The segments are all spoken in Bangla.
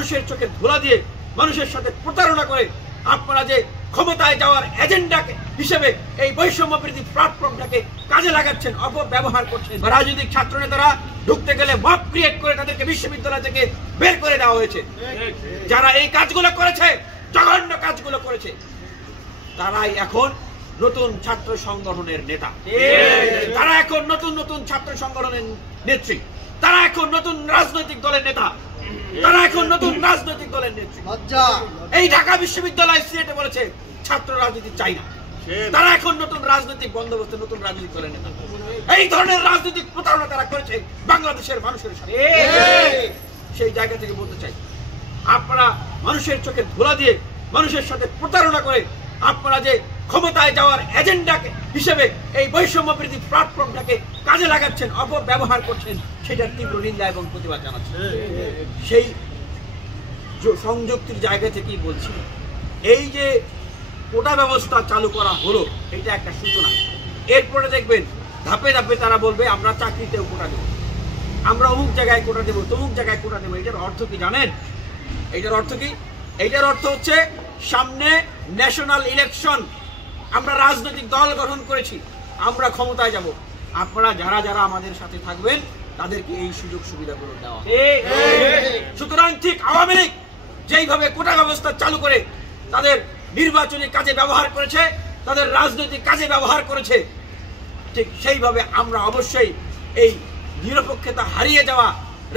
মানুষের চোখে ধুলা দিয়ে মানুষের সাথে প্রতারণা করে আপনারা যে ক্ষমতায় যাওয়ার এজেন্ডা হিসেবে এই বৈষম্য বৃদ্ধি প্ল্যাটফর্মটাকে কাজে লাগাচ্ছেন, অপব্যবহার করছেন। রাজনৈতিক ছাত্র নেতারা ঢুকতে গেলে মব ক্রিয়েট করে তাদেরকে বিশ্ববিদ্যালয় থেকে বের করে দেওয়া হয়েছে। যারা এই কাজগুলো করেছে, জঘন্য কাজগুলো করেছে, তারাই এখন নতুন ছাত্র সংগঠনের নেতা, তারা এখন নতুন নতুন ছাত্র সংগঠনের নেত্রী, তারা এখন নতুন রাজনৈতিক দলের নেতা, তারা এখন নতুন রাজনৈতিক দলের নেত্রী। এই ঢাকা বিশ্ববিদ্যালয় সিলেটে বলেছে ছাত্র রাজনীতি চাই না, তারা এখন নতুন রাজনৈতিক বন্দোবস্ত, নতুন রাজনৈতিক দলের নেতা। এই ধরনের রাজনৈতিক প্রতারণা তারা করেছে বাংলাদেশের মানুষের সাথে। সেই জায়গা থেকে বলতে চাই, আপনারা মানুষের চোখে ধুলা দিয়ে মানুষের সাথে প্রতারণা করে আপনারা যে ক্ষমতায় যাওয়ার এজেন্ডা হিসেবে এই বৈষম্য বৃদ্ধি প্ল্যাটফর্মটাকে কাজে লাগাচ্ছেন, অপব্যবহার করছেন, সেটার তীব্র নিন্দা এবং প্রতিবাদ জানাচ্ছেন। সেই সংযুক্তির জায়গা থেকেই বলছি, এই যে কোটা ব্যবস্থা চালু করা হলো, এটা একটা সূচনা। এরপরে দেখবেন ধাপে ধাপে তারা বলবে আমরা চাকরিতেও কোটা দেবো, আমরা অমুক জায়গায় কোটা দেবো, তমুক জায়গায় কোটা দেবো। এটার অর্থ কি জানেন? এইটার অর্থ কি? এইটার অর্থ হচ্ছে সামনে ন্যাশনাল ইলেকশন, আমরা রাজনৈতিক দল গঠন করেছি, আমরা ক্ষমতায় যাব, আপনারা যারা যারা আমাদের সাথে থাকবেন তাদেরকে এই সুযোগ সুবিধাগুলো দেওয়া। সুতরাং ঠিক আওয়ামী লীগ যেইভাবে কোটা ব্যবস্থা চালু করে তাদের নির্বাচনী কাজে ব্যবহার করেছে, তাদের রাজনৈতিক কাজে ব্যবহার করেছে, ঠিক সেইভাবে আমরা অবশ্যই এই নিরপেক্ষতা হারিয়ে যাওয়া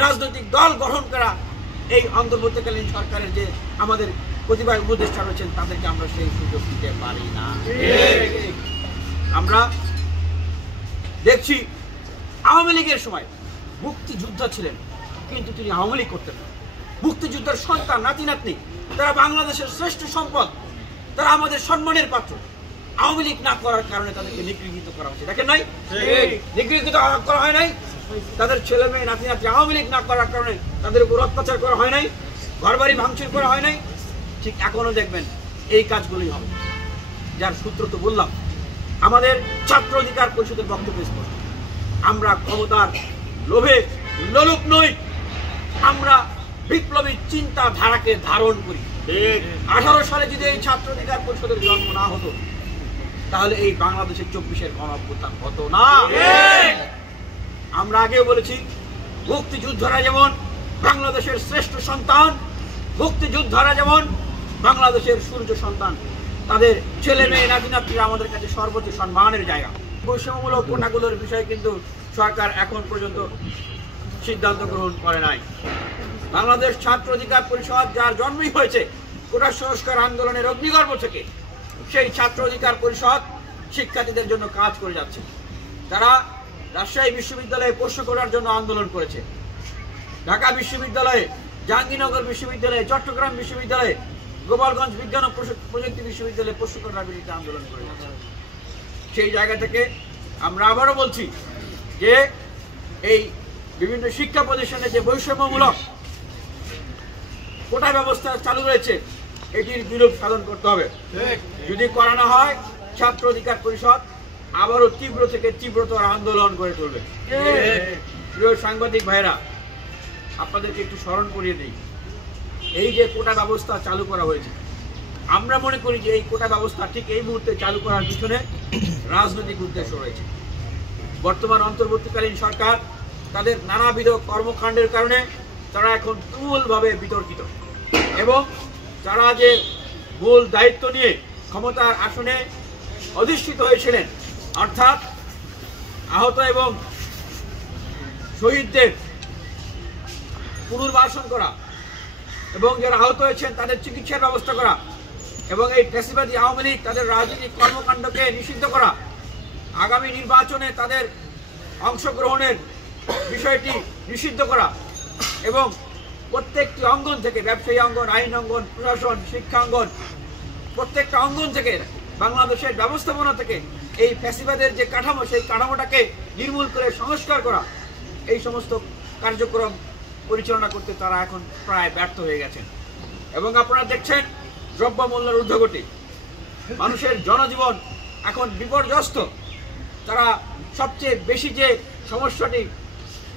রাজনৈতিক দল গঠন করা এই অন্তর্বর্তীকালীন সরকারের যে আমাদের প্রতিবার উপদেষ্টা রয়েছেন তাদেরকে আমরা সেই সুযোগ দিতে পারি না। আমরা দেখছি আওয়ামী লীগের সময় মুক্তিযোদ্ধা ছিলেন, কিন্তু তিনি আওয়ামী লীগ করতেন না। মুক্তিযুদ্ধের সন্তান, নাতি নাতনি, তারা বাংলাদেশের শ্রেষ্ঠ সম্পদ, তারা আমাদের সম্মানের পাত্র। আওয়ামী লীগ না করার কারণে তাদেরকে নিগৃহীত করা হয়েছে, দেখেন নাই? নিগৃহীত করা হয় নাই, তাদের ছেলে মেয়ে নাতি নাতি আওয়ামী লীগ না করার কারণে তাদের উপর অত্যাচার করা হয় নাই, ঘরবাড়ি ভাঙচুর করা হয় নাই। ঠিক এখনো দেখবেন এই কাজগুলি হবে, যার সূত্র তো বললাম। আমাদের ছাত্র অধিকার পরিষদের বক্তব্য স্পষ্ট, আমরা ক্ষমতার লোভে লোলুপ নই, আমরা বিপ্লবী চিন্তাধারাকে ধারণ করি। 18 সালে যদি এই ছাত্র অধিকার পরিষদের জন্ম না হতো তাহলে এই বাংলাদেশের 24-এর গণঅভ্যুত্থান হতো না। আমরা আগেও বলেছি, মুক্তিযোদ্ধারা যেমন বাংলাদেশের শ্রেষ্ঠ সন্তান, মুক্তিযোদ্ধারা যেমন বাংলাদেশের সূর্য সন্তান, তাদের ছেলে মেয়ে নাতি নাতনিরা আমাদের কাছে সর্বোচ্চ সম্মানের জায়গা। বৈষম্যমূলক কোটাগুলোর বিষয়ে কিন্তু সরকার এখন পর্যন্ত সিদ্ধান্ত গ্রহণ করে নাই। বাংলাদেশ ছাত্র অধিকার পরিষদ যার জন্মই হয়েছে কোটা সংস্কার আন্দোলনের অগ্নিগর্ভ থেকে, সেই ছাত্র অধিকার পরিষদ শিক্ষার্থীদের জন্য কাজ করে যাচ্ছে। তারা রাজশাহী বিশ্ববিদ্যালয়ে পোষ্য করার জন্য আন্দোলন করেছে, ঢাকা বিশ্ববিদ্যালয়ে, জাহাঙ্গীরনগর বিশ্ববিদ্যালয়ে, চট্টগ্রাম বিশ্ববিদ্যালয়ে, গোপালগঞ্জ বিজ্ঞান ও প্রযুক্তি বিশ্ববিদ্যালয়ে পোষ্য করার বিরুদ্ধে আন্দোলন করে যাচ্ছে। সেই জায়গা থেকে আমরা আবারও বলছি যে এই বিভিন্ন শিক্ষা প্রতিষ্ঠানে যে বৈষম্যমূলক কোটা ব্যবস্থা চালু রয়েছে এটির বিলোপ সাধন করতে হবে। যদি করা না হয় ছাত্র অধিকার পরিষদ আবারও তীব্র থেকে তীব্রতর আন্দোলন গড়ে তুলবে। প্রিয় সাংবাদিক ভাইরা, আপনাদেরকে একটু স্মরণ করিয়ে দিই, এই যে কোটা ব্যবস্থা চালু করা হয়েছে, আমরা মনে করি যে এই কোটা ব্যবস্থা ঠিক এই মুহূর্তে চালু করার পিছনে রাজনৈতিক উদ্দেশ্য রয়েছে। বর্তমান অন্তর্বর্তীকালীন সরকার তাদের নানাবিধ কর্মকাণ্ডের কারণে তারা এখন তুমুলভাবে বিতর্কিত, এবং তারা যে মূল দায়িত্ব নিয়ে ক্ষমতার আসনে অধিষ্ঠিত হয়েছিলেন, অর্থাৎ আহত এবং শহীদদের পুনর্বাসন করা এবং যারা আহত হয়েছেন তাদের চিকিৎসার ব্যবস্থা করা, এবং এই ফ্যাসিবাদী আওয়ামী লীগ তাদের রাজনৈতিক কর্মকাণ্ডকে নিষিদ্ধ করা, আগামী নির্বাচনে তাদের অংশগ্রহণের বিষয়টি নিষিদ্ধ করা, এবং প্রত্যেকটি অঙ্গন থেকে, ব্যবসায়ী অঙ্গন, আইন অঙ্গন, প্রশাসন, শিক্ষা অঙ্গন, প্রত্যেকটা অঙ্গন থেকে, বাংলাদেশের ব্যবস্থাপনা থেকে এই ফ্যাসিবাদের যে কাঠামো, সেই কাঠামোটাকে নির্মূল করে সংস্কার করা, এই সমস্ত কার্যক্রম পরিচালনা করতে তারা এখন প্রায় ব্যর্থ হয়ে গেছেন। এবং আপনারা দেখছেন দ্রব্যমূল্যের ঊর্ধ্বগতি, মানুষের জনজীবন এখন বিপর্যস্ত। তারা সবচেয়ে বেশি যে সমস্যাটি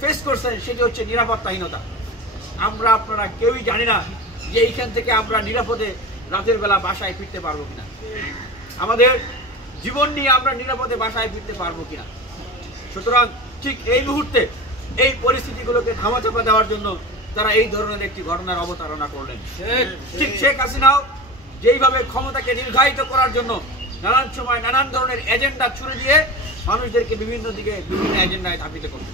ফেস করছেন সেটি হচ্ছে নিরাপত্তাহীনতা। আমরা আপনারা কেউই জানি না যে এইখান থেকে আমরা নিরাপদে রাতের বেলা বাসায় ফিরতে পারবো কিনা, আমাদের জীবন নিয়ে আমরা নিরাপদে বাসায় ফিরতে পারবো কিনা। সুতরাং ঠিক এই মুহূর্তে এই পরিস্থিতিগুলোকে ধামাচাপা দেওয়ার জন্য তারা এই ধরনের একটি ঘটনার অবতারণা করলেন। ঠিক শেখ হাসিনাও যেইভাবে ক্ষমতাকে নির্ধারিত করার জন্য নানান সময় নানান ধরনের এজেন্ডা ছুড়ে দিয়ে মানুষদেরকে বিভিন্ন দিকে বিভিন্ন এজেন্ডায় ধাবিত করবে।